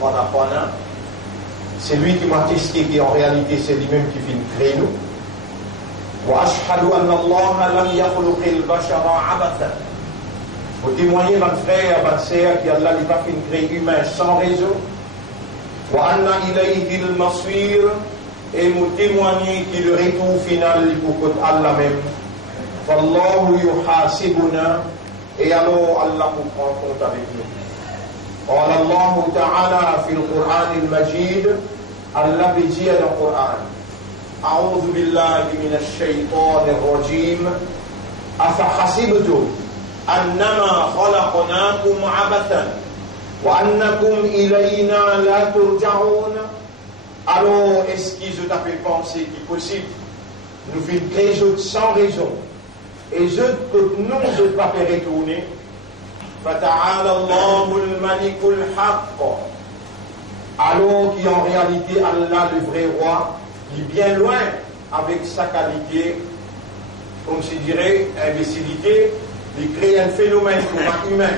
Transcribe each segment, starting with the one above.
khalaqana. C'est lui qui m'a testé, qui en réalité c'est lui-même qui fait créer nous. Wa ashhadu anna Allah lam yakhluqil bashara abathan. Vous témoignez, votre frère, votre sœur, qu'Allah n'a pas fait créer humain sans raison. Wa anna ilayhi al-masir. Et vous témoignez que le retour final pour Allah même. Wallahu yuhasibuna. Et alors Allah vous prend compte avec nous. قال الله تعالى في القرآن المجيد الله بيجي القرآن أعوذ بالله من الشيطان الرجيم أفحسبتم أنما خلقناكم عبثا وأنكم إلينا لا ترجعون. Alors est-ce qu'ils ont fait penser qu'il est possible nous faire créer sans raison et je que nous ne pas faire retourner? فَتَعَالَى اللَّهُ الْمَلِكُ الْحَقِّ. Alors qu'en réalité, Allah, le vrai roi, il est bien loin avec sa qualité, comme je dirais, imbécilité, de créer un phénomène pour un humain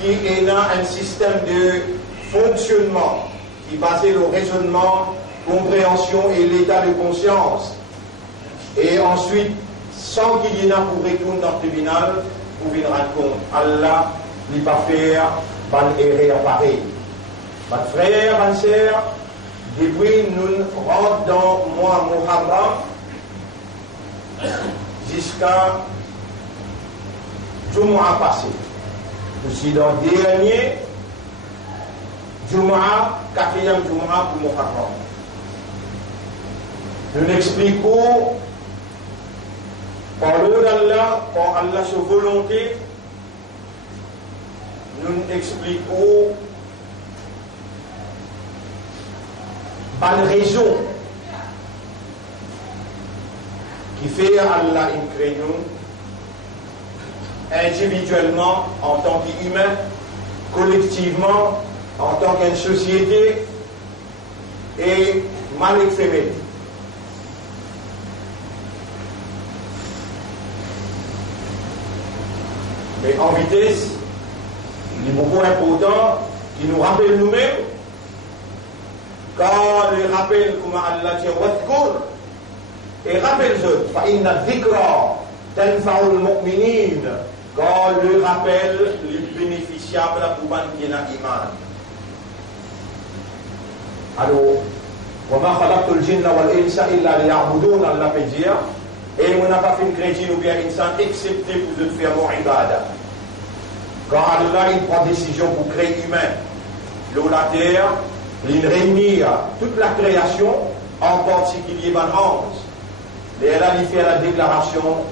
qui est dans un système de fonctionnement qui est basé sur le raisonnement, compréhension et l'état de conscience. Et ensuite, sans qu'il y ait un pour retourner dans le tribunal, vous vous rendez compte, Allah n'est pas faire une erreur pareille. Votre frère, ma sœur, depuis nous rentrons dans le mois Muharram jusqu'à Jumu'ah passé. Aussi dans le dernier Jumu'ah, 4e Jumu'ah pour Muharram. Nous expliquons par l'eau d'Allah, par Allah sa volonté, nous expliquons par la raison qui fait Allah crée nous individuellement en tant qu'humain, collectivement en tant qu'une société et mal exprimé. Mais en vitesse, il est beaucoup important qui nous rappelle nous-mêmes. Quand il rappelle comment Allah dit Wadkur, et rappelle-le, fa'inna dhikra tanfa'ul mu'minin, quand le rappelle les bénéficiables pour qui est l'iman. Alors, وَمَا خَلَقْتُ الْجِنَّ وَالْإِنسَ إِلَّا لِيَعْبُدُونَ, Allah peut dire. Et on n'a pas fait une chrétien ou bien insan excepté pour de faire mon ibadah. Quand Allah il prend décision pour créer humain, l'eau, la terre, il réunit toute la création, en particulier ban ange. Et là il fait la déclaration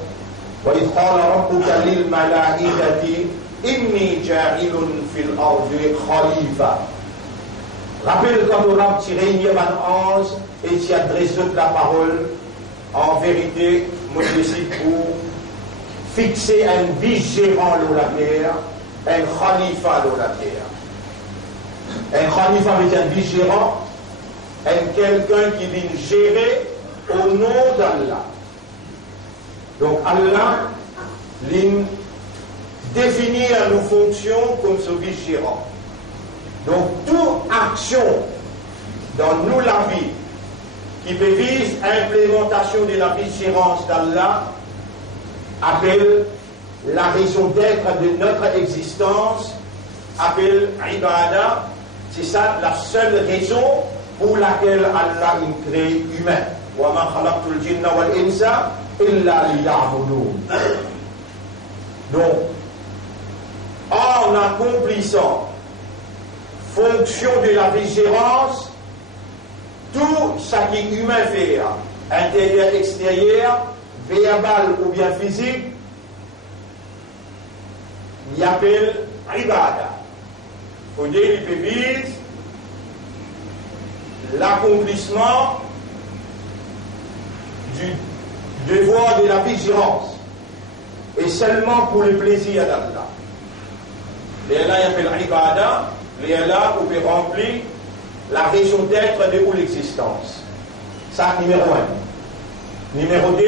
وَإِذْ قَالَ رَبُّكَ لِلْمَلَائِكَةِ إِنِّي جَاعِلٌ فِي الْأَرْضِ خَلِيفَةً. Rappelle quand on a réuni ban ange et tu adresse toute la parole. En vérité, moi je décide pour fixer un vice-gérant de la terre, un khalifa de la terre. Un khalifa est un vice-gérant, quelqu'un qui vient gérer au nom d'Allah. Donc Allah définit nos fonctions comme ce vice-gérant. Donc toute action dans nous la vie qui vise l'implémentation de la vigilance d'Allah appelle la raison d'être de notre existence, appelle ibadah. C'est ça la seule raison pour laquelle Allah a créé humain. وَمَا خَلَقْتُ الْجِنَّ وَالْإِنسَ إِلَّا لِيَعْبُدُونَ. Donc, en accomplissant fonction de la vigilance, tout ce qui humain fait, intérieur, extérieur, verbal ou bien physique, il appelle ibadah. Il faut dire qu'il vise l'accomplissement du devoir de la vigilance et seulement pour le plaisir d'Allah. Et là, il appelle ibadah, et là, vous pouvez remplir la raison d'être de l'existence. Ça, numéro 1. Numéro 2,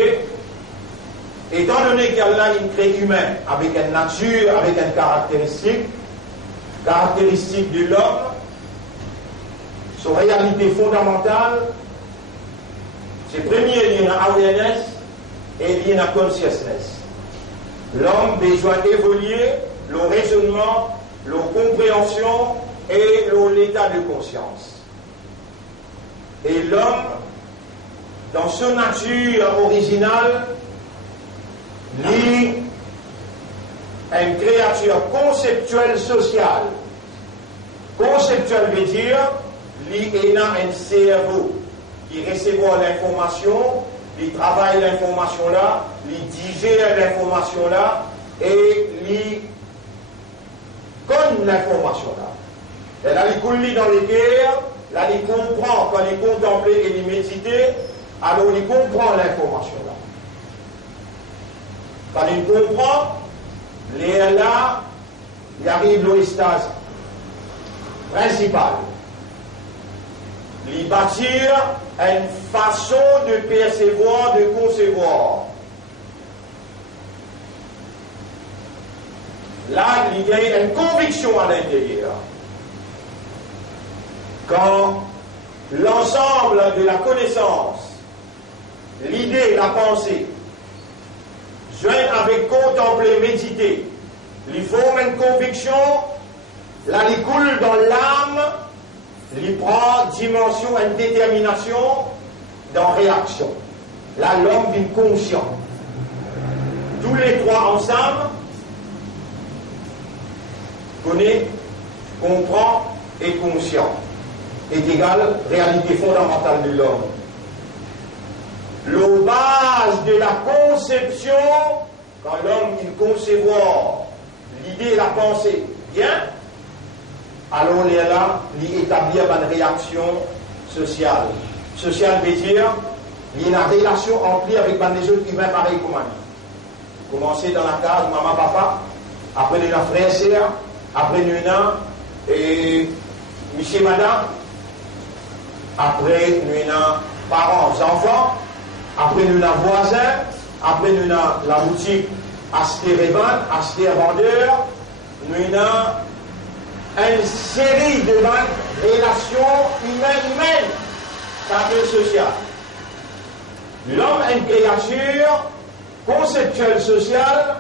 étant donné qu'Allah crée humain avec une nature, avec une caractéristique de l'homme, Son réalité fondamentale, c'est premier lié à awareness et lié à consciousness. L'homme besoin d'évoluer le raisonnement, la compréhension et l'état de conscience. Et l'homme, dans sa nature originale, est une créature conceptuelle sociale. Conceptuelle veut dire qu'il a un cerveau qui reçoit l'information, il travaille l'information là, il digère l'information là et il connaît l'information là. Et là, il coule dans les guerres, là, il comprend, quand il contemple et il médite, alors il comprend l'information là. Quand il comprend, là, il arrive l'ostase principale. Il bâtir une façon de percevoir, de concevoir. Là, il y a une conviction à l'intérieur. Quand l'ensemble de la connaissance, l'idée, la pensée, joignent avec contempler, méditer, il forme une conviction, là, il coule dans l'âme, il prend dimension, une détermination dans réaction. Là, l'homme devient conscient. Tous les trois ensemble, connaît, comprend et conscient, est égal réalité fondamentale de l'homme. Le base de la conception, quand l'homme il concevoir l'idée et la pensée bien, alors il est là, il établit une réaction sociale. Sociale veut dire, il y a une relation amplie avec des autres humains pareils comme nous. Commencer dans la case, maman, papa, après nous avons frère, sœur, après nous avons monsieur, madame, après nous avons parents, enfants, après nous avons voisins, après nous avons la boutique, acheter et vendre, acheter et vendeur, nous avons une série de relations humaines, cadre social. L'homme est une créature conceptuelle sociale,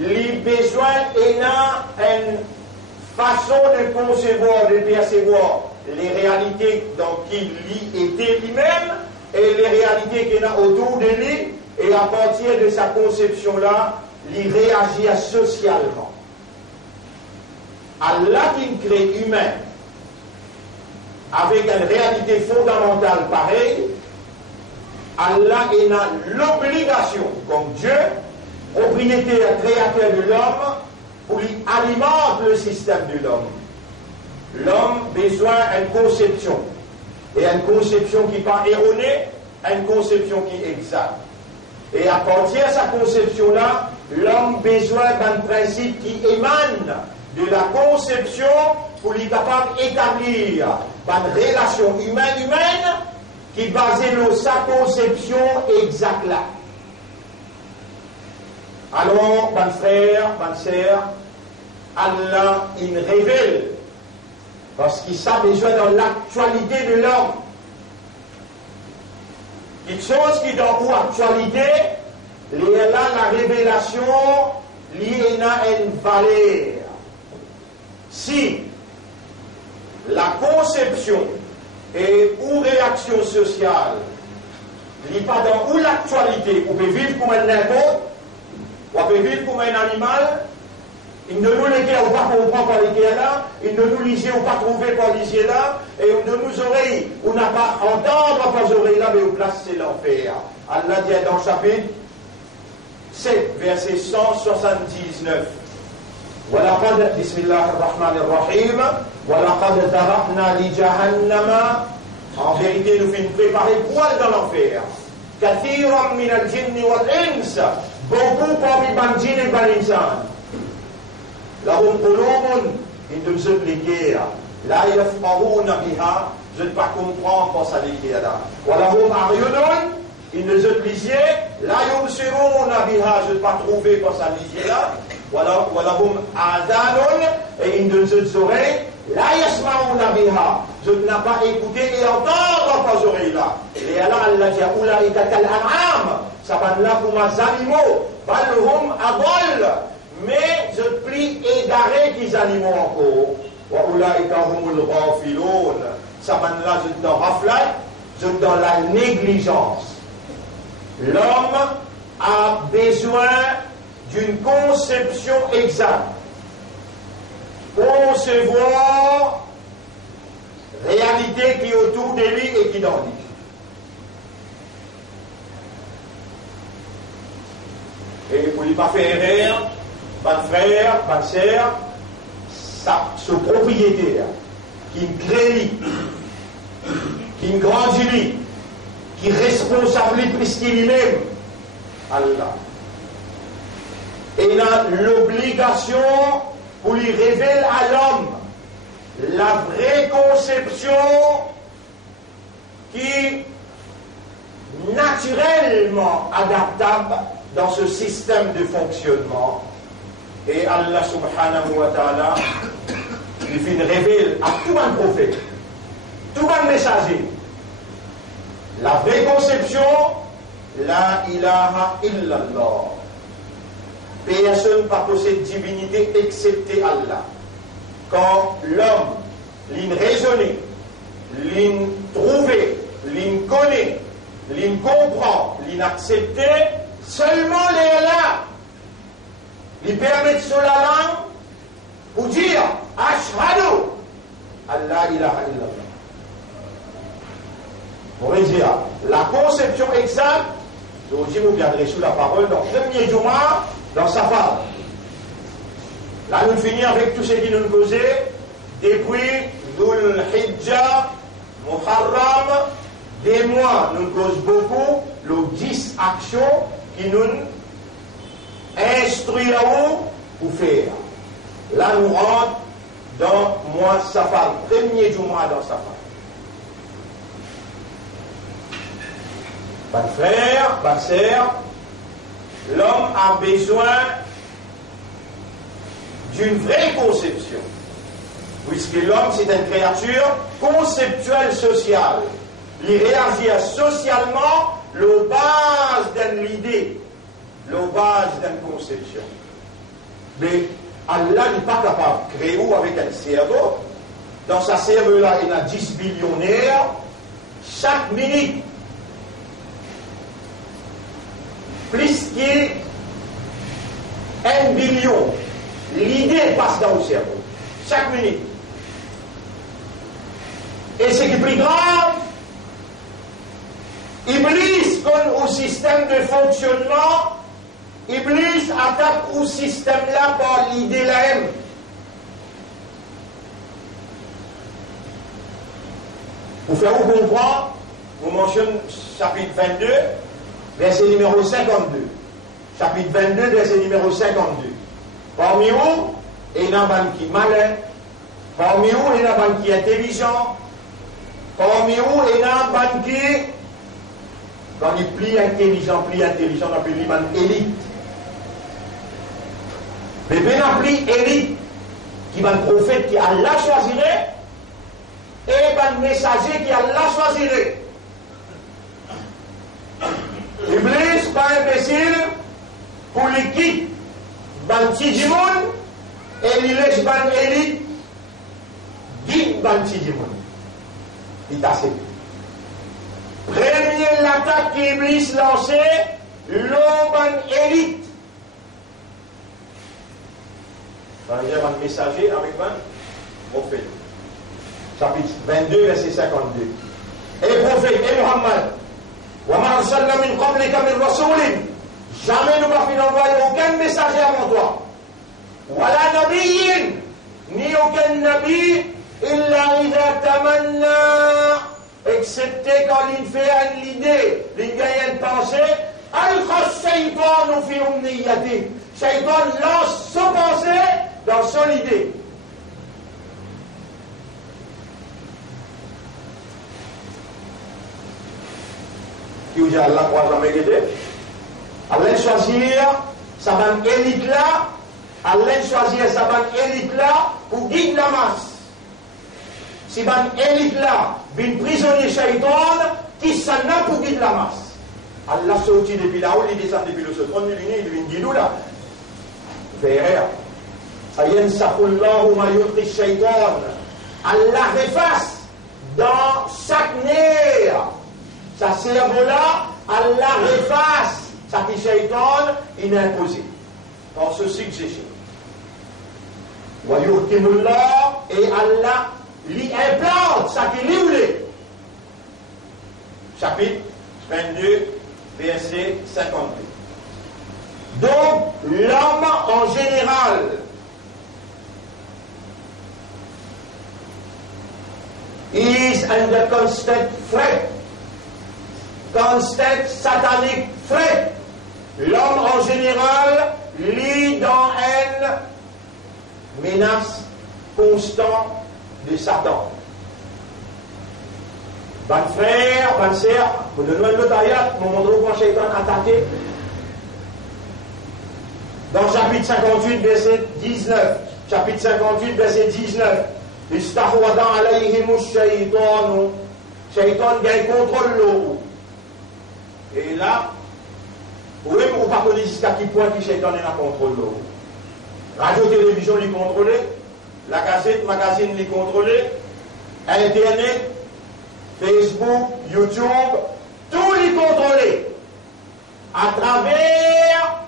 les besoins et une façon de concevoir, de percevoir les réalités dans qui lui était lui-même et les réalités qu'il a autour de lui, et à partir de sa conception-là, il réagit socialement. Allah qui crée humain avec une réalité fondamentale pareille, Allah a l'obligation, comme Dieu, propriétaire, créateur de l'homme, pour lui alimenter le système de l'homme. L'homme a besoin d'une conception, et une conception qui n'est pas erronée, une conception qui est exacte. Et à partir de sa conception-là, l'homme a besoin d'un principe qui émane de la conception pour lui capable d'établir une relation humaine qui est basée sur sa conception exacte là. Alors, mon frère, ma sœur, Allah, il révèle, parce qu'il a besoin dans l'actualité de l'homme. Quelque chose qui est dans l'actualité, il y a là la révélation, il y a une valeur. Si la conception et ou réaction sociale n'est pas dans l'actualité, on peut vivre comme un n'importe, on peut vivre comme un animal, il ne nous l'éclaire pas comprendre par l'éclair là, il ne nous lisait ou pas trouver par l'isier là, et de nos oreilles, on n'a pas entendre par les oreilles là, mais on place c'est l'enfer. Allah dit dans le chapitre 7, verset 179. ولقد بسم الله الرحمن الرحيم ولقد ذرأنا لجهنم. En vérité, nous faisons préparer poil dans l'enfer. كثيرا من الجن والإنس, beaucoup parmi les djinns et les insan. لهم قلوب, ils ne se l'équerent. لا يفقهون بها, je ne pas comprendre pour ça l'équerre là. ولهم أعين, ils ne se lisiez. لا يبصرون بها, je ne pas trouver pour ça l'équerre là. ولهم آذان, et ils ne se oreilles. La yasma'una biha. Je n'ai pas écouté et entendre vos oreilles-là. Et alors Allah dit, Oulaïka kal an'am. Ça va là pour mes animaux. Balhum abol. Mais je prie égaré qu'ils animaux encore. Wa Oulaïka humul ghafiloun. Ça va là, je dans raflate, je dans la négligence. L'homme a besoin d'une conception exacte. Concevoir réalité qui est autour de lui et qui dans lui. Et pour ne pas faire erreur, pas de frère, pas de sœur, ce propriétaire qui crée, qui grandit, qui est responsable plus qu'il lui-même, Allah. Et il a l'obligation pour lui révéler à l'homme la vraie conception qui est naturellement adaptable dans ce système de fonctionnement. Et Allah subhanahu wa ta'ala il fait révéler à tout un prophète, tout un messager, la vraie conception, la ilaha illallah. Personne ne peut posséder divinité excepté Allah. Quand l'homme l'in raisonné, l'in trouvé, l'in connaît, l'in comprend, l'in accepté, seulement les là, lui permettent sur la langue pour dire Ashhadu Allah ilaha illallah. On va dire la conception exacte, je vous viendrez sous la parole dans le premier Juma, dans sa femme. Là, nous finissons avec tout ce qui nous causait depuis Dhul Hijjah, Muharram, des mois, nous cause beaucoup, les 10 actions qui nous instruiront pour faire. Là, nous rentrons dans le mois Safar, premier du mois dans Safar. Pas de frère, pas de sœur, l'homme a besoin d'une vraie conception, puisque l'homme c'est une créature conceptuelle sociale. Il réagit socialement le base d'une idée, le base d'une conception. Mais Allah n'est pas capable de créer avec un cerveau. Dans sa cerveau-là, il y a 10 billionnaires chaque minute. Plus qu'1 billion. L'idée passe dans le cerveau. Chaque minute. Et ce qui est plus grave, Iblis, comme au système de fonctionnement, Iblis attaque au système-là par l'idée la même. Pour faire vous comprendre, vous mentionnez chapitre 22, verset numéro 52. Chapitre 22, verset numéro 52. Parmi vous, il y a un ban qui est malin. Parmi vous, il y a un ban qui est intelligent. Parmi vous, il y a un ban qui est plus intelligent, on appelle lui ban élite. Mais bien plus élite, qui va un prophète qui Allah choisirait, et un messager qui Allah choisirait. Iblis, pas imbécile, pour l'équipe, ban Tidjimoun, et il laisse ban élite, guide ban Tidjimoun. Il a assez. Première l'attaque qu'Iblis lançait, l'homme ban élite. Dans le un messager avec un prophète. Chapitre 22, verset 52. Et prophète, et Muhammad, jamais nous n'avons envoyé aucun messager avant toi. Wala nabiyyin, ni aucun nabi, illa idha tamanna, excepté quand il fait une idée, il gagne une pensée, al-khas shaytanu fi umniyati. Shaytan lance son pensée dans son idée. Qui vous dit Allah croit jamais guider. Allah choisir sa banque élite là, Allah choisir sa banque élite là pour guider la masse. si ban élite là, bin prisonnier shaitan, qui s'en a pour guider la masse. Allah sorti depuis là-haut, il descend depuis le sol. On lui dit, il vient guider là. Verre. Ayen sakullahu ma yulqi shaitan. Allah efface dans chaque nerf. Sa cerveau-là, Allah efface ça qui shaitan, il est imposé. Dans ce succession. Wa yurkimullah, et Allah lui implante ça qui lui voulait. Chapitre 22, verset 52. Donc, l'homme en général is under constant threat, constant satanic threat. L'homme en général lit dans elle menace constante de Satan. Ban frère, ban sœur, vous donnez un autre ayat, vous montrez comment Shaitan attaqué. Dans chapitre 58, verset 19, chapitre 58, verset 19, Istahwada alayhimu shaytanu, Shaitan gagne contrôle l'eau. Et là, oui, vous ne pas connaître jusqu'à qui point qui Shaitan est en contrôle l'eau. Radio, télévision, les contrôler, la gazette, magazine, les contrôler, Internet, Facebook, YouTube, tout les contrôler. À travers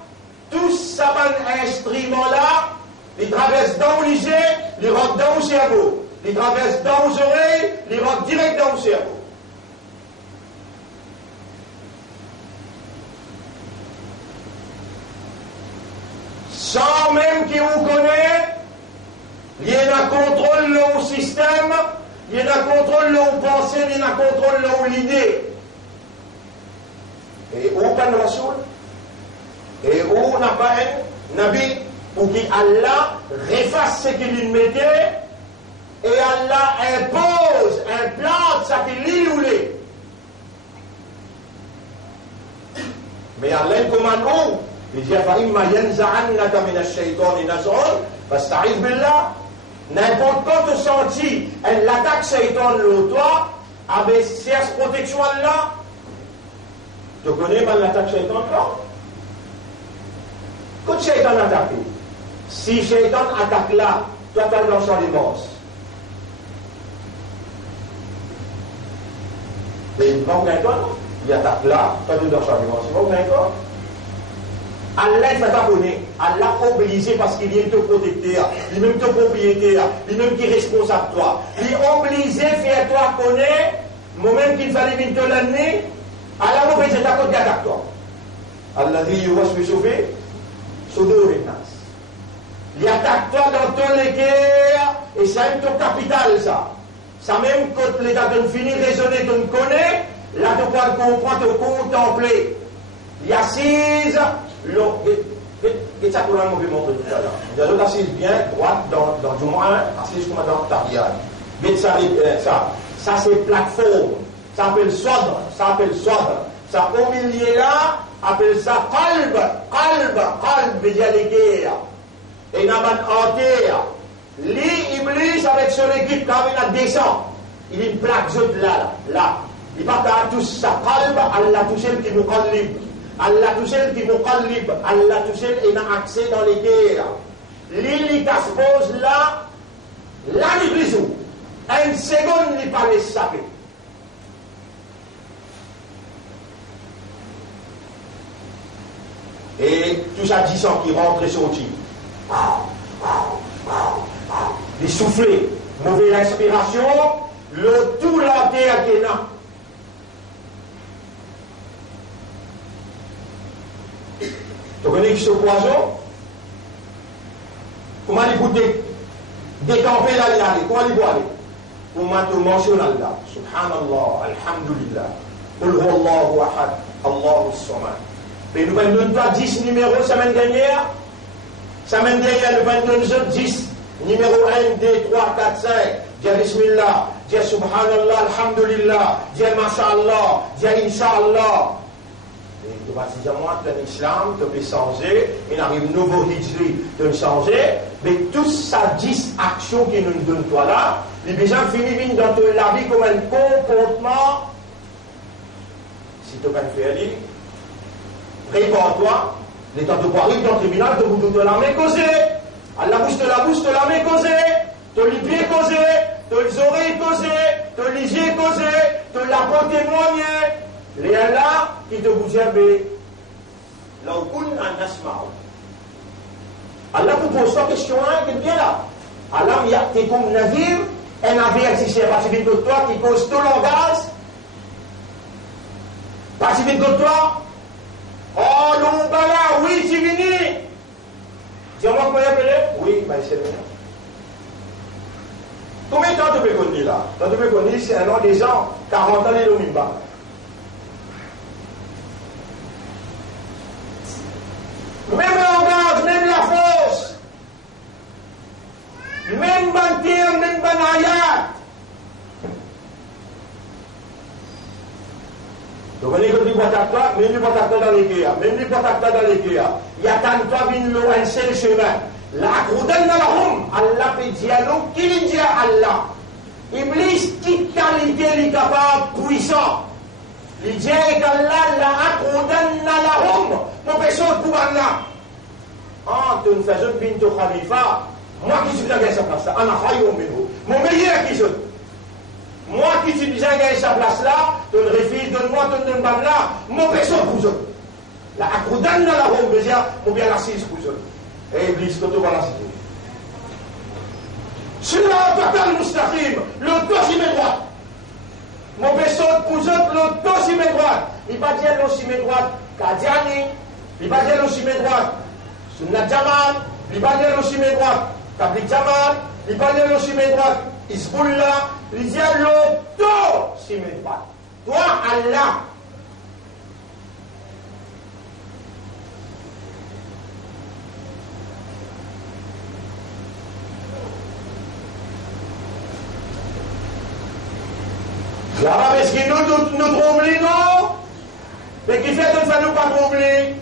tous ces instruments-là, ils traversent dans le lycée, ils rentrent dans le cerveau. Ils traversent dans les oreilles, ils rentrent direct dans le cerveau. Sans même qu'ils vous connaissent, il y a un contrôle au système, il y a un contrôle aux pensées, il y a un contrôle aux l'idée. Et aucun Rasoul, et où n'a pas un Nabi, pour qui Allah efface ce qu'il lui mettait, et Allah impose, implante ce qu'il lui voulait. Mais Allah commande où? Il dit, فَإِمَّا يَنْزَعَنَّكَ مِنَ الشَّيْطَانِ نَزْغٌ فَاسْتَعِذْ بِاللَّهِ. N'importe quand tu senti l'attaque Shaitan le toi, avec cette protection là, tu connais mal l'attaque Shaitan là? Quand Shaitan attaque, si Shaitan attaque là, toi tu as dans champ des morts. Mais il va gagner toi, il attaque là, toi tu as dans champ des morts. Il va gagner toi. Allah ne fait pas connaître. Allah obligé parce qu'il vient te protéger, il même te propriétaire, il même qui est responsable de toi. Il est obligé de faire toi connaître, moment qu'il fallait venir te l'année, Allah vous fait ta côte d'attaque toi. Allah dit, il va se chauffer, Soudou nas. Il attaque toi dans tous les guerres, et ça est ton capital ça. Ça même quand l'État de finir raisonner, tu me connais, là tu peux comprendre, te contempler. Il y a 6. Et ça, pour l'un, on peut montrer tout à l'heure. Il y a l'autre assise bien droite dans du moins, assise comme dans Tariad. Mais ça, c'est plateforme. Ça s'appelle sodre. Ça s'appelle sodre. Ça, au milieu là, appelle ça qalb. Qalb, veut dire les guerres. Et naban en terre. L'Iblis avec son équipe, quand il descend, il y a une plaque là. Il va faire tout ça. Qalb, Allah touché qui nous qalib. Allah tout seul qui vous qalib, Allah tout seul il a accès dans les guerres. L'île qui se pose là, il brisou. Une seconde, il pas l'échapper. Et tout ça 10 ans qui rentre et sortit. Il soufflait, mauvaise inspiration, tout la terre qui est là. Tu connais ce poison? Comment il peut décamper là, il aller? Comment il peut aller? Comment tu mentionnes Allah? Subhanallah, Alhamdulillah. Qul huwallahu ahad, Allahu samad. Mais nous avons pas 10 numéros semaine dernière. Semaine dernière, nous avons 10. Numéro 1, 2, 3, 4, 5. Dis Bismillah, dis Subhanallah, Alhamdulillah, dis Masha'Allah, dis Inch'Allah. Tu vas dire, moi, tu as l'islam, tu peux changer, il arrive un nouveau hijri, tu peux changer, mais tout ça 10 actions qui nous donnent toi là, Les gens finissent dans la vie comme un comportement. Si tu as fait un livre, prépare-toi, l'état de Paris dans le tribunal, tu bouges de la main causée. À la bouche, tu la main causée. Tu les pieds causés, tu les oreilles causées, tu les yeux causés, tu la peau témoigner. Les là qui te bougent là où on a nasmao. Allah vous pose la question, qui est bien là. Allah, il y a comme navire, un navire qui est pacifique de toi, qui cause tout langage. Pacifique de toi. Oh, l'ombala, oui, tu viens. Dis-moi comment il appelle? Oui, mais c'est le nom. Combien de temps tu peux connaître là? Tu peux connaître, c'est un nom des gens, 40 ans et le Mimba. Même le langage, même la force, même bantir, même banayat. Donc on est comme du boîte-à-toi, même du boîte-à-toi dans l'Ikea, même du boîte-à-toi dans l'Ikea. Il y a tant de toi, un seul chemin. La croudelle dans la roue, Allah fait dialogue, qui dit à Allah? Iblis, qui qualité est capable, puissant? Il dit qu'Allah, la croudelle dans la roue, mon péché pour Allah. Ah, tu ne fais pas bintu Khalifa, moi qui suis dans sa place là, mon meilleur qui je. Moi qui suis déjà dans sa place là, tu ne refuses, donne-moi, tu ne donnes pas là, mon péché pour je. La croudelle dans la roue, mon bien assise pour je. Et Iblis, que tu vas la citer. Sur la total mustaqim, le dos il droite. Mon vaisseau pour le dos il droite. Il va dire le cime droite, Kadiani, il va dire le cime droite, Sunnat Jamal, il va dire le cime droite, Tablik Jamal, il va dire le cime droite, Isbullah, il dit le dos cime droite. Toi, Allah. L'arabe, est-ce qu'il nous troubler, non? Mais qui fait que ça ne nous pas troubler?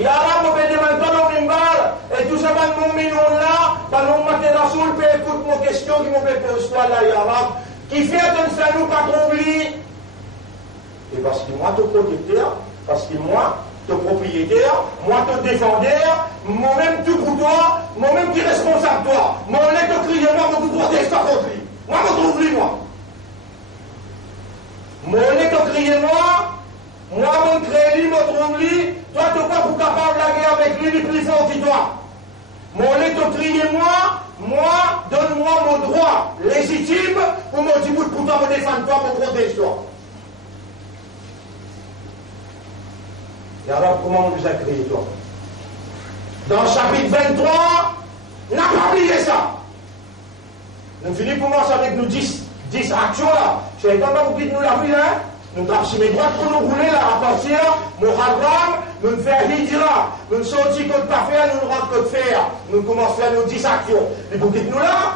L'arabe, on peut demander dans le mimbal, et tout ça, dans mon million là, dans mon matin rasoul, peut écouter mon question qui m'ont fait poser toi là, l'arabe. Qui fait que ça ne nous pas troubler? Et parce que moi, tu protecteur, parce que moi, tu propriétaire, moi, tu défendeur, moi-même, tout pour toi, moi-même, qui responsable toi. Moi, on est de crier, moi, mon tout protège pas contre lui. Moi, je trouve moi. Moi, on est de crier, moi, mon crédit, mon trouve-lui, toi, tu n'es pas pour capable de la guerre avec lui, il est plus fort que toi. Moi, on est de crier, moi, donne-moi mon droit légitime pour mon petit bout pour toi, me défendre toi, me protéger toi. Et alors, comment on vous a créé toi? Dans le chapitre 23, n'a pas oublié ça. Nous finissons pour commencer avec nous 10 actions là. Je ne sais pas vous quitter nous la vie là. Nous traversons mes droites pour nous rouler là à partir, Muharram, nous faire Hijra, nous sortir code pas faire, nous rentrons code faire. Nous commençons à faire nos 10 actions. Mais pour quitter nous là,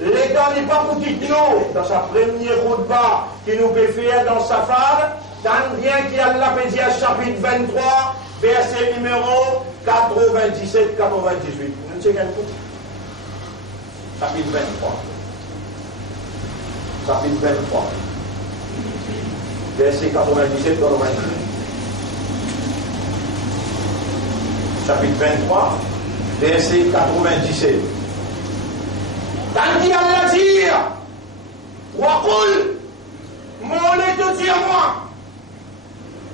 l'État n'est pas pour quitter nous. Dans sa première route bas qui nous peut faire dans sa femme, tant bien qu'il y a la Pédia chapitre 23, verset numéro 97-98. Nous checkons un coup. Chapitre 23. Chapitre 23. Verset 97-98. Chapitre 23, verset 97. Tant qu'il y a la dire, Wakul, mon te dit à moi,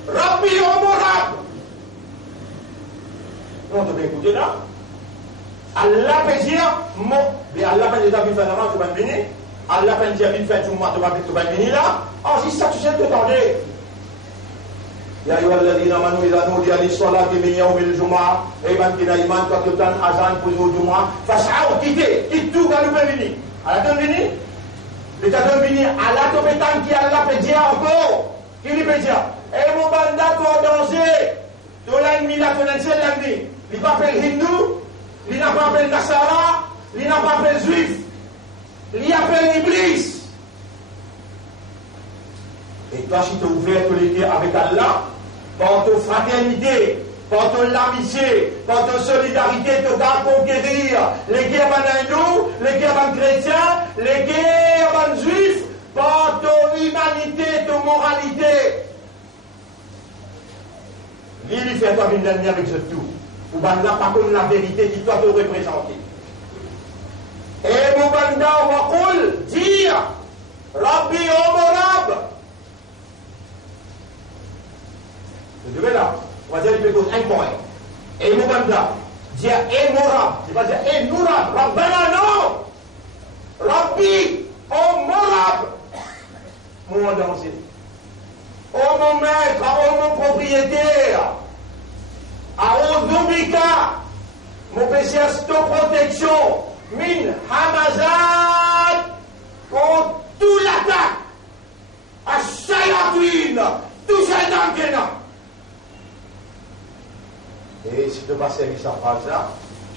Rabbi Omorab. On te peut écouter là. Allah peut dire, mais Allah peut déjà venir faire la main, tu vas venir. Allah peut dire, venir faire du mois, tu vas venir là. Oh, si ça, tu sais que t'entendais. يا أيها الذين آمنوا إذا نودي للصلاة من يوم الجمعة إيمان كنا إيمان كتبتان أذان pour le Jumu'ah فاسعوا quittez tout quand nous venir à la venir l'état de venir à la compétence qui Allah peut dire encore qui lui peut dire et mon bandat toi danger toi l'ennemi la connaissez l'ennemi il n'a pas appelé hindou il n'a pas appelé Nasara il n'a pas appelé juif il appelle Iblis. Et toi si tu es ouvert tous les deux avec Allah par ta fraternité, par ton l'amitié, par ton solidarité, tu vas conquérir les guerres nous, les guerres chrétiens, les guerres juifs, par ton humanité, ton moralité. Lui fait toi une dernière avec ce tout. Ou bien là, pas comme la vérité qui doit te représenter. Et mon banda, on va dire, Rabbi Omorab. Vous devez là, on va dire il peut un point. Et mon banda, dire Emorab, c'est pas dire Emorab, Rabbana non. Rabbi Omorab. Mon banda, on sait. Oh mon maître, oh mon propriétaire, Aoudhoubika, mon PCS de protection, Min Hamazat, contre tout l'attaque, à Shayatin, tout Shaitan qui est là. Et si tu passes avec sa phrase là,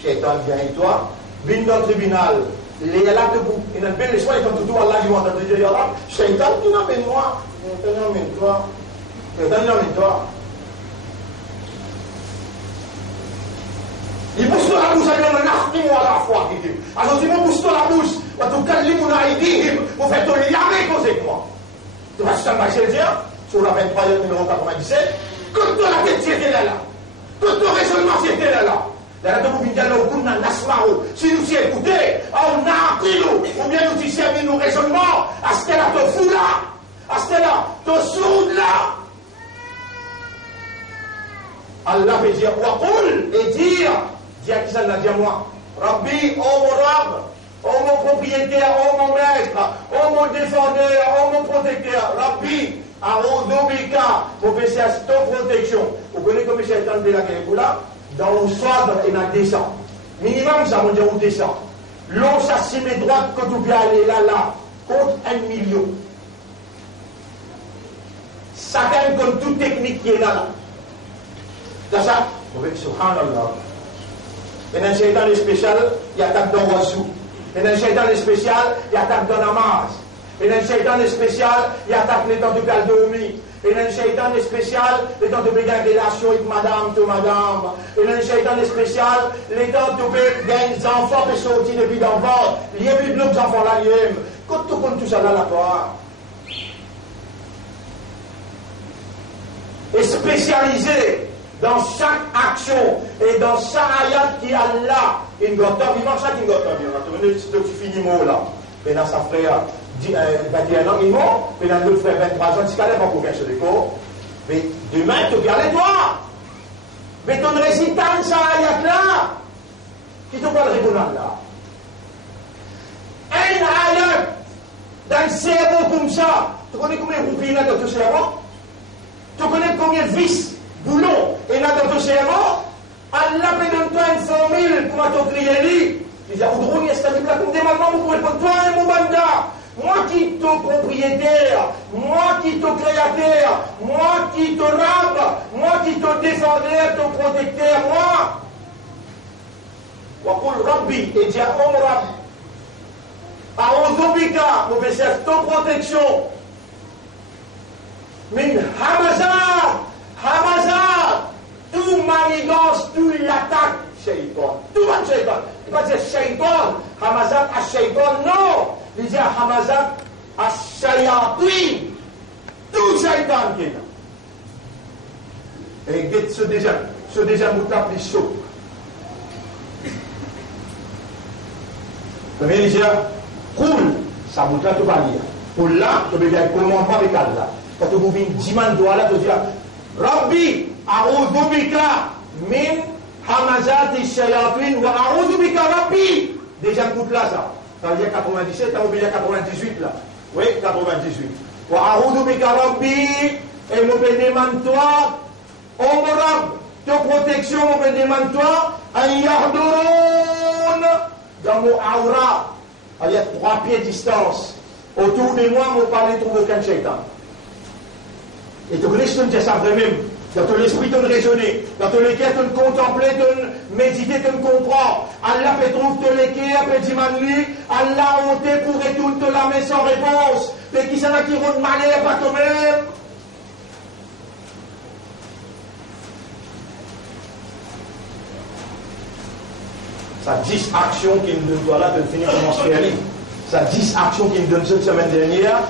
Shaitan vient et toi, vient dans le tribunal, les là debout, il y a une belle soirée comme tout Allah qui m'entend dire, Shaitan qui n'amène moi. Toi. Il pousse la bouche à la fois. Alors, si vous poussez la bouche, vous faites le lien avec moi. Tu vas se faire dire, sur la 23 numéro 97, que toute la tête était là. Que tout raisonnement c'était là. Là, vous venez de nous dire, si nous y écoutons, on a appris nous, ou bien nous disons, nous raisonnement, à ce qu'elle a te fou là. À ce là, te soude là. Allah veut dire, et dire à qui ça l'a dit à moi, Rabbi, oh mon Rab, oh mon propriétaire, oh mon maître, oh mon défendeur, oh mon protecteur, Rabbi, Aoudhoubika, pour baisser à cette protection. Vous connaissez comme c'est un de la guerre là, dans le soir et dans le descend. Minimum, ça veut dire où descend. L'eau, ça s'y met droite, que tu peux aller là, contre 1 million. Satan comme toute technique qui est là. C'est ça? Subhanallah. Et dans le shaitan spécial, il y a attaque dans Wazou. Et dans le shaitan spécial, il y a attaque dans Namaz. Et dans le shaitan spécial, il y a attaque les temps de Galdomi. Et dans le shaitan spécial, les temps de faire des relations avec madame, to madame. Et dans le shaitan spécial, les temps de faire des enfants qui sont sortis depuis d'enfants. Il y a plus de enfants là, il y a. Quand tu connais tout ça là, toi. Et spécialisé dans chaque action et dans chaque ayat qui a là, il doit vivre chaque il doit vivre. Tu finis mot là. Maintenant, sa frère, 21 ans, il mort. Maintenant, l'autre frère, 23 ans, tu n'as pas pour faire ce décor. Mais demain, tu regardes toi. Mais ton récitant, ça ayat là, qui te parle de là. Un ayat dans le cerveau comme ça. Tu connais combien de roupies là dans ton cerveau? Tu connais combien de vis, boulons, et là dans ton cerveau, Allah peut donner toi une formule pour te crier lui. Il dit, Oudrouni, est-ce que tu as dit, maman, vous pouvez prendre toi et mon banda. Moi qui te propriétaire, moi qui te créateur, moi qui te rab, moi qui te défendeur, te protecteur, moi. Wakul Rabbi, et dit, Om Rabbi. Aoudhoubika, mon péché, ton protection. Min Hamazat, tout manigance, tout l'attaque, Shaitan. Tout va Shaitan. Il ne va pas dire Shaitan, Hamazat à Shaitan, non. Il dit Hamazat à Shayatin. Tout Shaitan qui est là. Et ce déjà nous tape les chaud. Le premier, il dit, cool, ça vous tape tout va lire. Pour là, tu veux dire, comment on va avec Allah. Quand vous venez 10 man doigts là, tu dis Rabbi, Aoudhoubika, min Hamazat Shayatin, wa Aoudhoubika Rabbi. Déjà, écoute là, ça. Ça veut dire 97, ça veut dire 98 là. Oui, 98. Wa Aoudhoubika Rabbi, et mon bénéman toi, oh mon Rab, de protection, mon bénéman toi, un yardoun, dans mon aura, il y a 3 pieds de distance. Autour de moi, mon palais trouve aucun shaitan. Et tu connais ce que ça vrai même. Dans ton esprit, tu raisonner. Dans ton cœur, tu contempler, tu méditer, tu comprends. Allah peut trouver ton cœur, peut dire lui. Allah a monté pour retourner la main sans réponse. Mais qui s'en a qui rend malheur, pas toi-même. Ça 10 actions qui nous donnent là de finir comment se faire. Ça 10 actions qui nous donnent cette semaine dernière.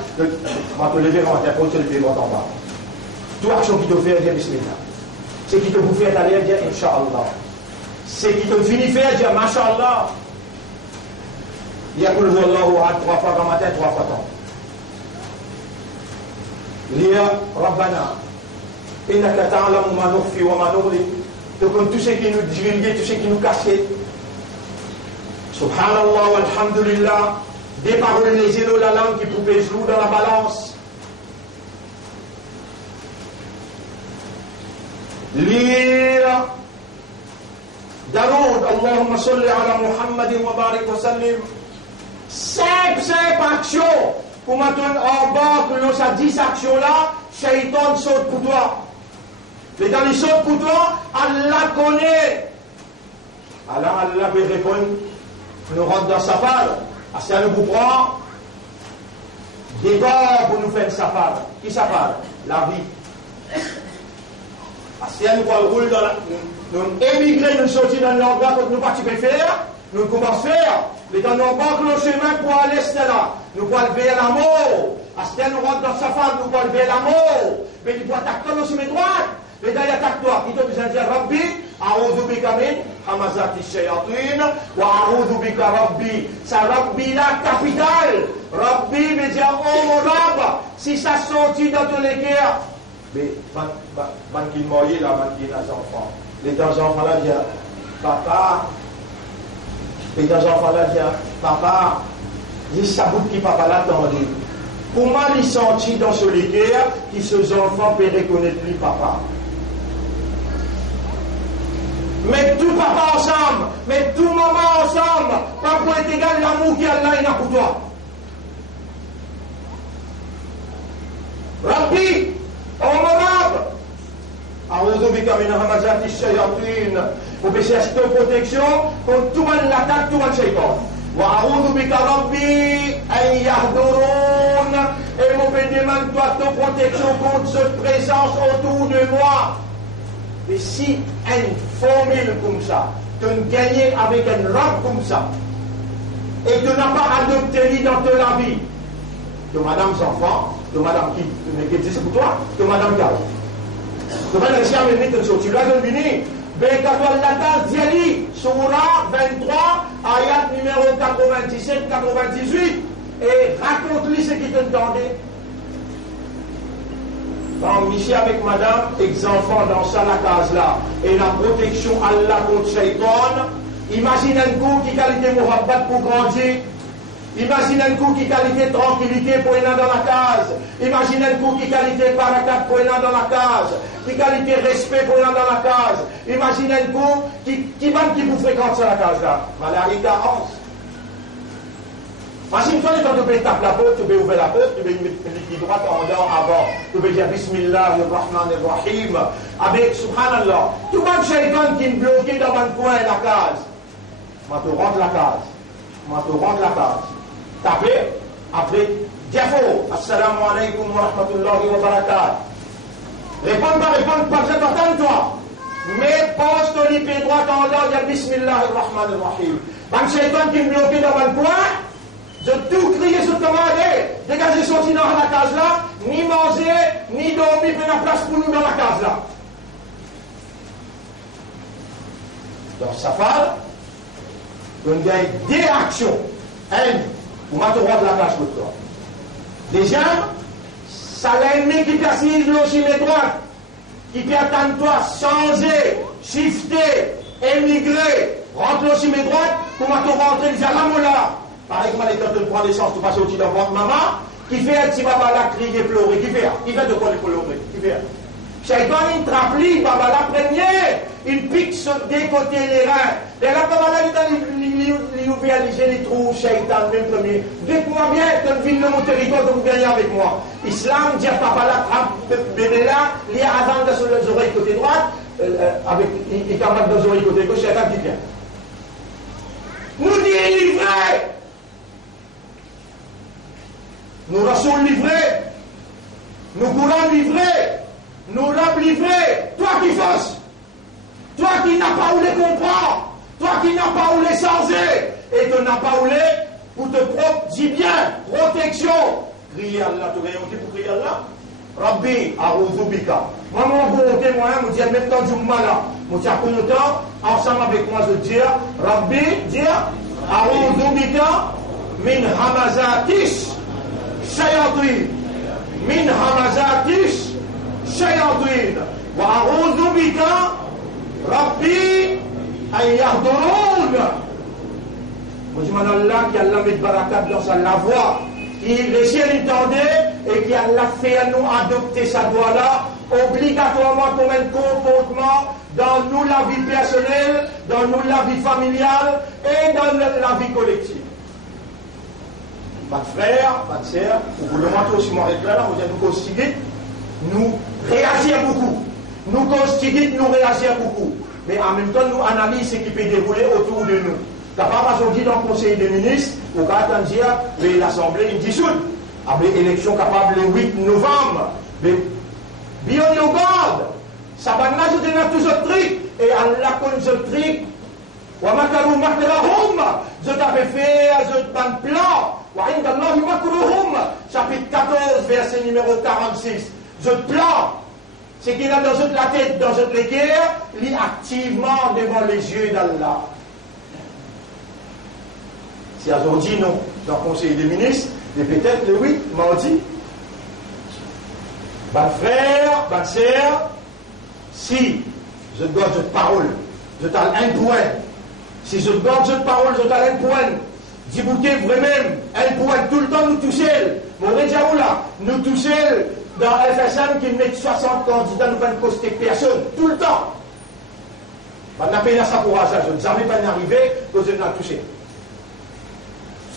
On va te lever en matin, pour te lever droit en bas. Toute action qui te fait, dire Bismillah. C'est qui te vous fait aller, dire Inch'Allah. C'est qui te finit faire, dire Masha'Allah. Il y a pour le Allahu Ahad 3 fois dans matin, 3 fois temps. Lia Rabbana. Innaka ta'lamu ma nukhfi wa ma nughli. Donc tout ce qui nous divulgue, tout ce qui nous cache. Subhanallah walhamdulillah. Déparole les yeux de la langue qui pouvait jouer dans la balance. Lire Daoud, Allahumma salli ala Muhammadin wa barik wa sallim. 5 actions. Pour maintenant en bas, que l'on a 10 actions là, Shaitan saute pour toi. Mais dans les sautes pour toi, Allah connaît. Allah peut répondre, nous rentre dans sa part. Si elle nous prend, d'abord pour nous faire une safari. Qui safari? La vie. Si elle nous prend le rôle dans la. Nous émigrer, nous sortir dans l'endroit que nous participons faire, nous commençons à faire. Mais dans nos banques, le chemin pour aller là, nous pouvons lever la mort. Si elle nous rentre dans sa femme, nous pouvons lever la mort. Mais il doit t'acter aussi mes droites. Mais d'ailleurs, attaque-toi. Il te besoin de dire Rabbi, A'udhu bika min hamazati shayatin, wa a'udhu bika Rabbi. Ça, Rabbi, la capitale. Rabbi, mais dire, oh mon Rab, si ça sortit dans tous les cœurs. Mais, ban qui moyen là, ban qui les enfants. Les deux enfants là disent, papa. Les deux enfants là disent, papa. Dis ça bout qui papa l'attendait. Comment ils sentit dans ce cœur que ces enfants peuvent reconnaître lui papa? Mais tout papa ensemble, mais tout maman ensemble, pas pour être égal l'amour qu'il y a là, il y a pour toi. Rabbi, honorable, A'udhu bika min hamazati shayatin, pour chercher ta protection contre tout le monde l'attaque, tout le monde shaitan. Wa a'udhu bika Rabbi, an yahdurun, et mon Père demande toi ta protection contre cette présence autour de moi. Mais si une formule comme ça, tu gagnes avec une robe comme ça, et tu n'as pas adopté dans ta vie, que madame enfant, que madame qui dit c'est pour toi, que madame Gao. Tu vas laisser amener ton sortie. Tu l'as deviné. Ben, quand on l'attend, Diali, Soura 23, ayat numéro 97-98, et raconte-lui ce qui te demandait. Quand ici avec madame, ex-enfant dans ça, la case là, et la protection Allah contre Shaitan, imagine un coup qui qualité Mohabbat pour grandir, imagine un coup qui qualité tranquillité pour aller dans la case, imagine un coup qui qualité barakat pour aller dans la case, qui qualité respect pour aller dans la case, imagine un coup qui va qui vous fréquente sur la case là, Malarika 11. Imagine-toi, quand tu peux taper la porte, tu peux ouvrir la porte, tu peux mettre les droite en dehors avant, tu peux dire Bismillahirrahmanirrahim, avec Subhanallah. Tout le monde shaitan qui est bloqué dans un coin la case. Moi, tu rentres la case. Moi, tu rentres la case. Tapez, après, défaut. Assalamu alaikum wa rahmatullahi wa barakatuh. Réponds pas, vous êtes entendu, toi. Mais pose ton épée droite en dehors, dire Bismillahirrahmanirrahim. Un shaitan qui est bloqué dans un coin, de tout crier sur commander, dégagez sorti dans la case là, ni manger, ni dormir, prendre la place pour nous dans la case là. Dans sa femme, on a des actions. Un, pour mettre droit de la case pour toi. Déjà, ça l'ennemi qui t'assise aussi les droites, qui peut attendre toi, changer, shifter, émigrer, rentrer aussi mes droites, pour mettre rentrer les alamola. Par exemple, quand tu prends l'essence, tu passes au-dessus de votre maman, qui fait un petit baba là, crier, pleurer, qui fait? Qui fait de quoi les pleurer? Qui fait? Shaitan, il traplie, baba la première, il pique sur des côtés les reins. Et là, baba là, il ouvre les trous, Shaitan, même premier. Dites-moi bien, que ville de mon territoire, que vous gagnez avec moi. Islam, dit papa là, trappe bébé là, il y a avant de sur les oreilles côté droite, avec, il camarade dans les oreilles côté gauche, Shaitan qui vient. Nous dit livré! Nous restons livrés, nous courons livrés, nous l'avons livrés. Toi qui fasses, toi qui n'as pas où les comprendre, Toi qui n'as pas voulu changer et tu n'as pas voulu pour te protéger bien, protection. Crier Allah, tu as dit pour crier Allah? Rabbi, a'udhu bika. Moi, mon volonté, moi, je dis, même temps, je suis malade. Je suis content, ensemble avec moi, je dis, Rabbi, dis, a'udhu bika min hamazatish shayatin. Min hamazatish shayatin. Wa a'udhu bika, Rabbi, an yahdurun. Moi, je demande à Allah qui Allah met barakat dans sa voix. Qui les ciels entendaient et qui a fait à nous adopter sa loi-là, obligatoirement comme un comportement dans nous la vie personnelle, dans nous la vie familiale et dans la vie collective. Pas de frère, pas de sœur, vous le montrez aussi, moi, là, vous nous constituons, nous réagissons beaucoup. Nous constituons, nous réagissons beaucoup. Mais en même temps, nous analysons ce qui peut dérouler autour de nous. Capable aujourd'hui dans le Conseil des ministres, au cas de l'Assemblée est dissoute. Après l'élection capable le 8 novembre. Mais bien nous garde. Ça va là, je donne tous autres trucs. Et Allah connaît ce truc. Je t'avais fait un plan. Chapitre 14, verset numéro 46. Je plan. Ce qu'il a dans la tête, dans la guerre, lit activement devant les yeux d'Allah. Si aujourd'hui, non, dans le Conseil des ministres, et peut-être le 8, mardi. Mon frère, ma sœur, si je donne cette parole, je t'ai un point. Si je donne cette parole, je t'ai un point. Dis-vous-vous vraiment, un point, tout le temps nous toucher. Mon là, nous toucher dans FSM qui met 60 candidats, nous ne poster personne, tout le temps. On n'a pas ça pour ça, je ne savais pas y arriver, que je n'ai touché.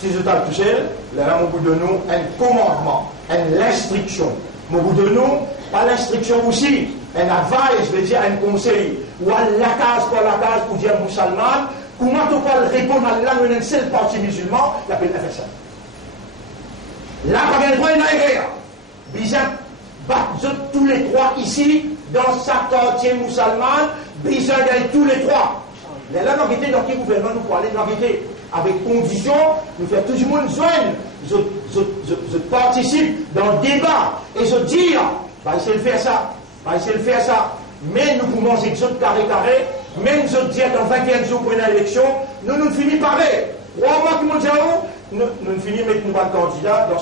Si je t'ai touché, là, au bout de nous, un commandement, une instruction. Au bout de nous, pas l'instruction aussi, un advice, je veux dire, un conseil, ou à la case pour la case pour dire musulman, comment tu peux répondre à Allah, une seule partie musulman, il appelle FSA. Là, pas bien droit, il y a un guerre. Bizarre, tous les trois ici, dans sa quartier musulman, bizarre, tous les trois. Mais là, nous avons dans quel gouvernement nous parlons, nous avons avec condition, nous faisons tout le monde joindre. Je participe dans le débat et je dis, bah, essayer de faire ça, bah, essayer de faire ça. Mais nous pouvons manger carré, même je dis dans 21 jours pour une élection, nous finissons pareil. 3 mois que nous finissons mettre nous un candidat dans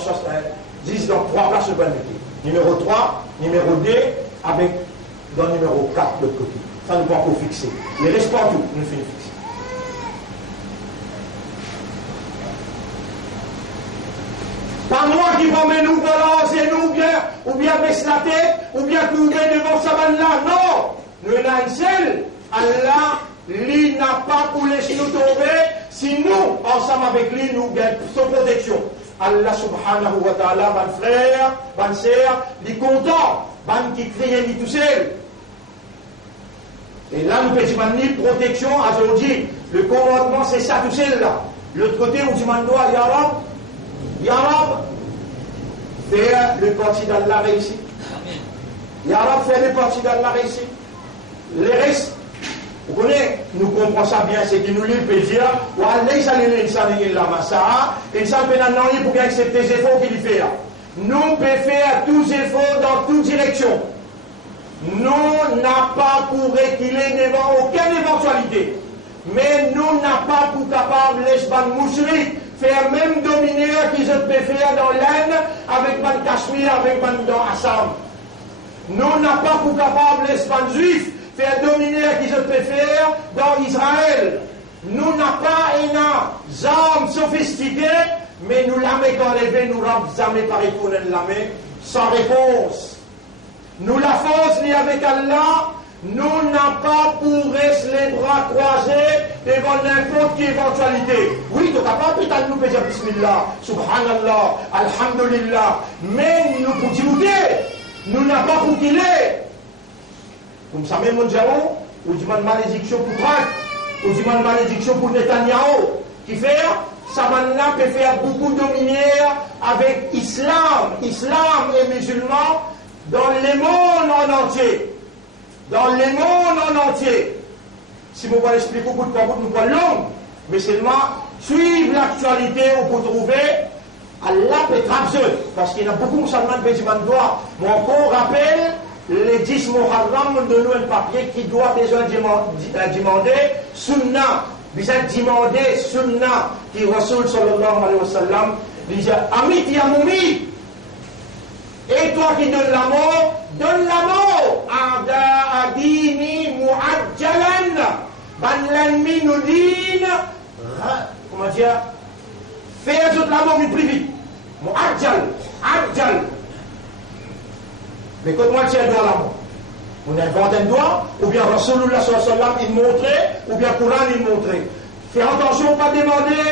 10 dans 3 places de bonne métier. Numéro 3, numéro 2, avec dans le numéro 4 de l'autre côté. Ça nous peut encore fixer. Les restes partout, nous finissons fixer. Pas moi qui va nous balancer, nous ou bien baisser la tête, ou bien courir devant sa vanne là. Non! Nous avons une seule. Allah, lui n'a pas pour laisser nous tomber, si nous, ensemble avec lui, nous gagnons son protection. Allah subhanahu wa ta'ala, mon frère, mon sœur, il est content, mon qui crie, il est tout seul. Et là, nous pouvons dire protection à aujourd'hui. Le commandement, c'est ça tout seul là. L'autre côté, on dit doit, Ya Rab, faire le parti d'Allah réussi. Ya Rab, faire le parti d'Allah réussi. Les restes, vous connaissez, nous comprenons ça bien, c'est que nous lui peut dire, ou Allah, ça n'est pas il ça peut n'en pour accepter les efforts qu'il fait. Nous pouvons faire tous les efforts dans toute direction. Nous n'avons pas pour reculer devant aucune éventualité. Mais nous n'avons pas pour capable l'espace mouchrik faire même dominer qui je peux faire dans l'Inde avec man Cachemire, avec man dans Assam. Nous n'avons pas pour capable l'espace juif faire dominer qui je peux faire dans Israël. Nous n'avons pas une arme sophistiquée, mais nous l'avons enlevé, nous l'avons jamais pas retourné l'armée sans réponse. Nous la force ni avec Allah. Nous n'avons pas pour rester les bras croisés devant n'importe quelle éventualité. Oui, tu n'as pas pu nous dire Bismillah, Subhanallah, Alhamdulillah. Mais nous pour dire, nous n'avons pas pour qu'il est. Comme ça, même mon diamant, ou du mal malédiction pour Trump, ou du mal malédiction pour Netanyahu, qui fait, ça maintenant peut faire beaucoup dominer avec islam et musulmans dans le monde en entier. Dans le monde en entier. si vous voulez expliquer bout par bout, nous pas long, mais seulement suivre l'actualité pour trouver Allah peut traverser, parce qu'il y a beaucoup de musulmans qui ont droit. Mon encore rappelle les 10 Muharram de nous un papier qui doit déjà demander Sunnah. Bisa demander Sunnah qui Rasul sallallahu alayhi wa sallam dit Amit ya Moumi. Et toi qui donnes la mort. Ada adini mu'ajjalan. Ban l'ennemi nous dit, comment dire, fais toute la mort plus vite. Mu'ajjal. Mais quand moi tiens dans la mort, on invente un doigt, ou bien Rasulullah sallallahu alayhi wa sallam il montrait, ou bien Coran il montrait. Fais attention, pas demander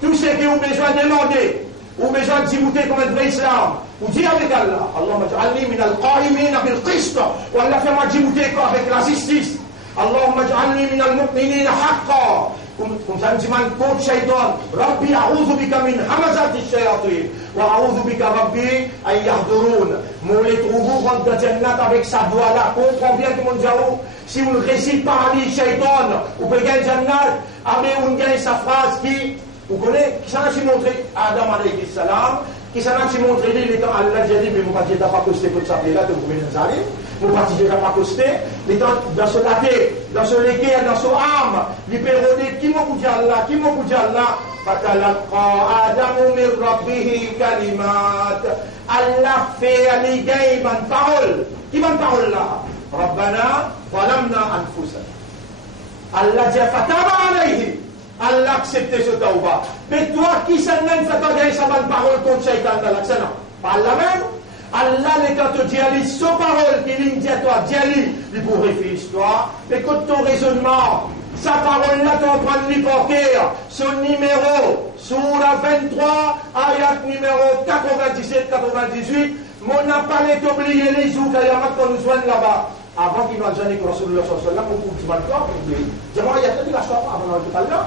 tout ce que vous avez besoin de demander. Ou besoin de djibouter comme un vrai islam. Ou dis avec Allah, Allahumma ja'alni min al-qa'imina bil-qist. Ou Allah fait-moi djibouter avec la justice. Allahumma ja'alni min al-mu'minina haqqa. Comme ça, dit man contre shaitan. Rabbi a'udhu bika min hamazati shayatin. Wa a'udhu bika rabbi an yahdurun. Mon les trouve rentre dans Jannat avec sa doigt là. Comprends bien que mon diaou. Si vous ne récitez pas Ali shaitan, vous pouvez gagner Jannat. Avec on gagne sa phrase qui. Vous connaissez, qui s'en a montré Adam alayhi salam, qui s'en a montré les temps Allah j'ai dit, mais mon parti n'a pas costé pour s'appeler là, que vous pouvez nous aller. Mon parti n'a pas costé, les temps dans ce laté, dans ce légué, dans ce âme, les pérodés, qui m'ont dit Allah, fatalaqa Adamu min rabbihi kalimat. Allah fait à l'égay man parole. Qui man parole là? Rabbana, zalamna anfusana. Allah dit, fataba alayhi. Allah accepte ce tauba. Mais toi qui s'en même fait gagner sa bonne parole contre Shaitan dans l'accent, pas la même. Allah n'est quand te dit, son parole qu'il dit à toi, dis-lui, il pourrait faire histoire. Mais quand ton raisonnement, sa parole là, tu en prends l'hypothèse, son numéro, Soura 23, ayat numéro 97-98, mon n'a pas les oublié les jours qu'il y a maintenant nous soigne là-bas. Avant qu'il nous a donné que Rasulullah sallallahu alayhi wa sallam, pour tout le monde, j'aimerais y aller la soirée avant de parler.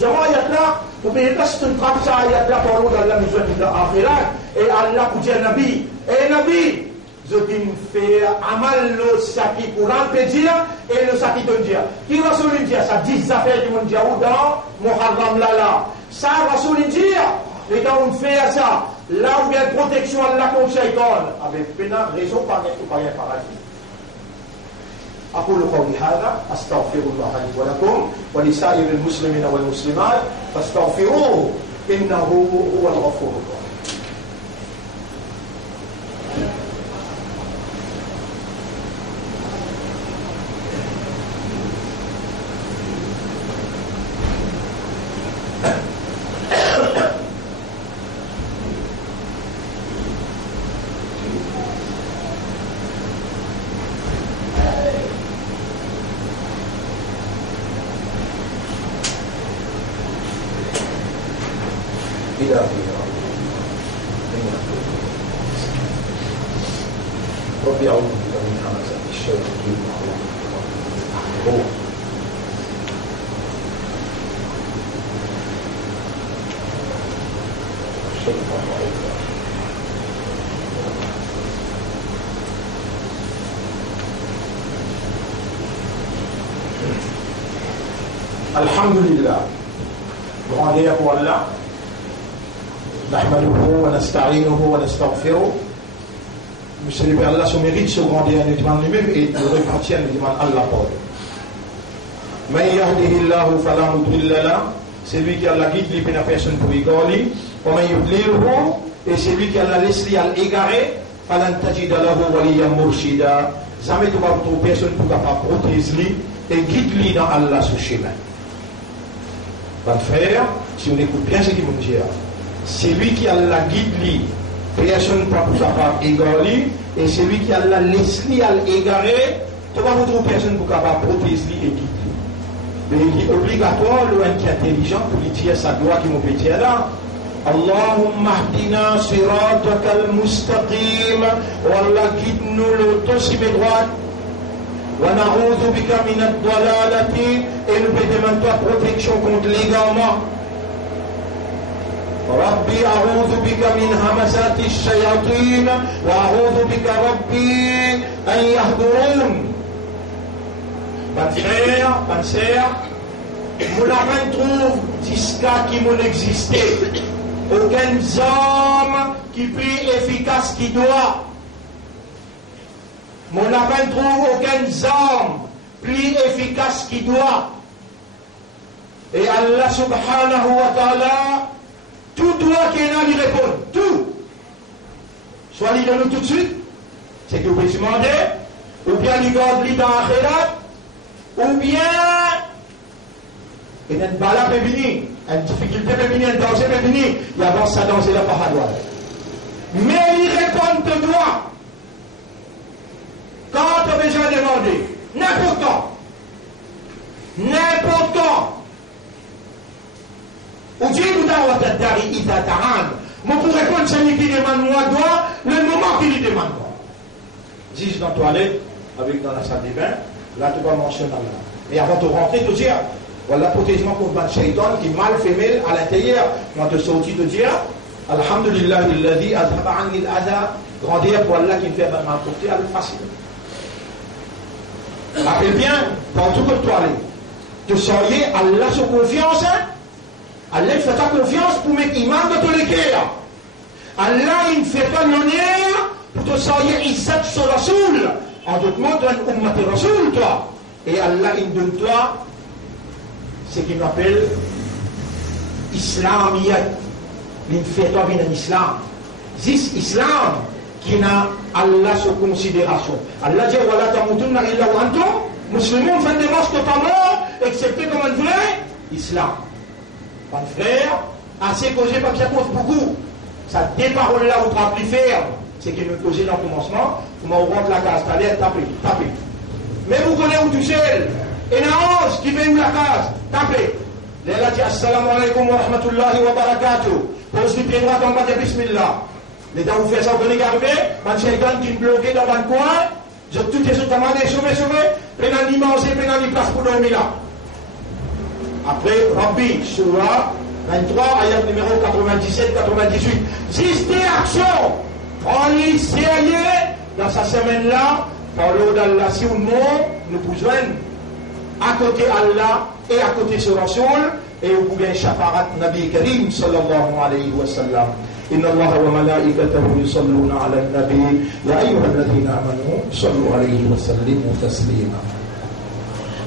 J'aimerais y aller là, pour payer pas si tu ne trappes ça, y aller là pour nous dans la maison de l'Akhirat, et Allah pour dire Nabi, Nabi, je dis me fait amal le saki Coran peut dire, et le saki te dire. Qui Rasul dire ça, 10 affaires du monde dire, ou dans Muharram là. Ça, Rasul dire, et quand on fait ça, là où il y a une protection à la contre Shaitan, avec raison par rien par la أقول قولي هذا أستغفر الله لي ولكم ولسائر المسلمين والمسلمات فاستغفروه إنه هو الغفور الرحيم. ربي أعوذ بك من همزات الشياطين الحمد لله وعليه والله نحمده ونستعينه ونستغفره. Monsieur Allah se mérite ce grand bien demande lui-même et le répartir nous demande Allah pour lui. Man yahdihillahu fala mudilla la, c'est lui qui a la guide, il n'y a personne pour égarer. Wa man yudlilhu, et c'est lui qui a la laissé à l'égarer. Falan tajida lahu waliyan murshida. Jamais tu vas trouver personne pour capable protéger lui et guide lui dans Allah ce chemin. Va faire, si on écoute bien ce qu'il me dit, c'est lui qui a la guide lui. Personne ne peut pas capable égarer, et celui qui a la laissé à l'égarer, tu vas vous trouver personne pour capable protéger et guider. Mais il est obligatoire, l'un qui est intelligent, pour lui tirer sa doigt qui m'ont pété là. Allahumma hdina siratakal mustaqim, wallah guide-nous l'auto si mes droites. Wa na'udhu bika min ad-dalalati, et nous demandons ta protection contre l'égarement. ربي أعوذ بك من همسات الشياطين وأعوذ بك ربي أن يحضرون Pas de frère, pas de sœur. Mon avons trouve jusqu'à qui m'ont existé. Aucun homme qui plus efficace qui doit. Mon avons trouve aucun homme plus efficace qui doit. Et Allah subhanahu wa ta'ala, tout doit qu'il y en a lui répondre. Tout. Soit il donne tout de suite, c'est que vous pouvez demander, ou bien il garde lui dans l'akhirat, ou bien il y a une bala peut venir, une difficulté peut venir, un danger peut venir, il avance à danger là par droite. Mais il répond de droit. Quand tu as besoin de demander, n'importe quand. N'importe quand. Ujibu da'wat ad-da'i idha ta'an. Moi pour répondre celui qui demande moi doit, le moment qu'il lui demande moi. Dis dans la toilette, avec dans la salle des bains, là tu vas mentionner Allah. Mais avant de rentrer, tu dis, voilà, protège-moi contre le shaitan qui mal fait mal à l'intérieur. Moi te sortis de dire, Alhamdulillah, alladhi adhaba anni al-adha, grandir pour Allah qui me fait mal porter avec facile. Rappelle bien, dans tout le toilette, te soyez Allah sur confiance, Allah ne fait pas confiance pour mettre imam de tous les cœurs. Allah ne fait pas l'honneur pour te soyez Izzat sur Rasoul. En d'autres mots, donne Ummat Rasoul, toi. Et Allah, il donne toi ce qu'il appelle Islamiyat. Il fait toi bien en islam. C'est islam qui n'a Allah sur considération. Allah dit, voilà, tamutunna illa wa antum, musulmans font des masques totalement, excepté comme un vrai islam. Mon frère, assez causé comme ça compte beaucoup. Ça des paroles là où tu as plus faire, c'est qu'il me causait dans le commencement, vous m'en rentre la case, t'allais taper. Mais vous connaissez où tu sais, et la hanche qui fait où la case, tapez. Là, dit assalamu alaikum wa rahmatullahi wa barakatuh. Pose du pied droit en bas de bismillah. Les dents vous faites ça, vous connaissez garder, man shaitan qui me bloquait dans le coin, je tout est sur ta main, sauvé, pénal d'immense, pénal de place pour dormir là. Après, Rabbi, Surah 23, ayat numéro 97-98. Juste action. On lit sérieux dans sa semaine-là, par l'eau d'Allah, si ou non, nous pouvons à côté Allah et à côté sur Rasoul, et vous pouvez shafarat Nabi Karim sallallahu alayhi wa sallam. إن الله وملائكته يصلون على النبي يا أيها الذين آمنوا صلوا عليه وسلموا تسليما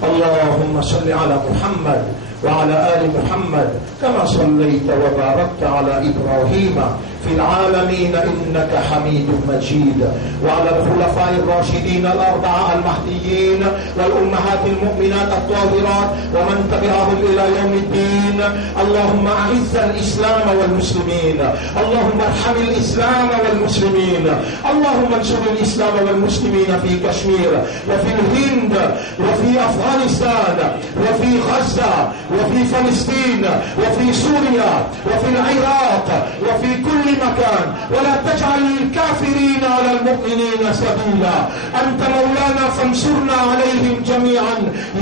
اللهم صل على محمد وعلى آل محمد كما صليت وباركت على إبراهيم في العالمين إنك حميد مجيد وعلى الخلفاء الراشدين الأربعة المهديين والأمهات المؤمنات الطاهرات ومن تبعهم إلى يوم الدين اللهم أعز الإسلام والمسلمين اللهم ارحم الإسلام والمسلمين اللهم انصر الإسلام والمسلمين في كشمير وفي الهند وفي أفغانستان وفي غزة وفي فلسطين وفي سوريا وفي العراق وفي كل مكان ولا تجعل الكافرين على المؤمنين سبيلا أنت مولانا فانصرنا عليهم جميعا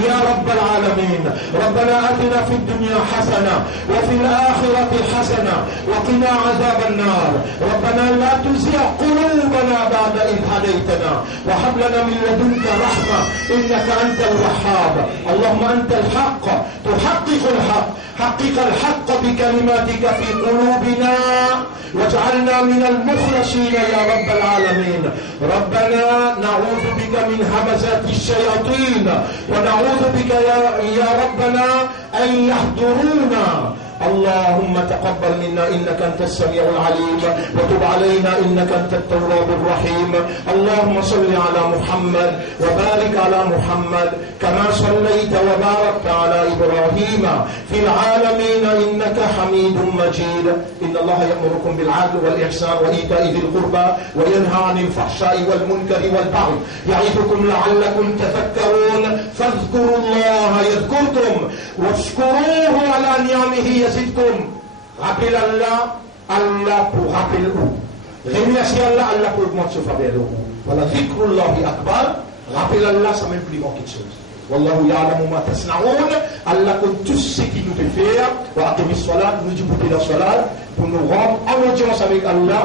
يا رب العالمين ربنا آتنا في الدنيا حسنة وفي الآخرة حسنة وقنا عذاب النار ربنا لا تزغ قلوبنا بعد إذ هديتنا وهب لنا من لدنك رحمة إنك أنت الوهاب اللهم أنت الحق تحقق الحق حقق الحق بكلماتك في قلوبنا واجعلنا من المخلصين يا رب العالمين ربنا نعوذ بك من همزات الشياطين ونعوذ بك يا ربنا أن يحضرونا اللهم تقبل منا إنك أنت السميع العليم وتب علينا إنك أنت التواب الرحيم اللهم صل على محمد وبارك على محمد كما صليت وباركت على إبراهيم في العالمين إنك حميد مجيد إن الله يأمركم بالعدل والإحسان وإيتاء ذي القربى وينهى عن الفحشاء والمنكر والبغي يعظكم لعلكم تذكرون فاذكروا الله يذكركم واشكروه على نعمه يزدكم rappelle Allah pour rappeler vous remerciez Allah pour augmenter sa faveur voilà dhikrullahi akbar rappelle Allah ça même plus grand quelque chose wallahu ya'lamu ma tasna'un Allah connaît tout ce qui nous fait faire wa aqimis salat nous dit pour la salat pour nous rendre en audience avec Allah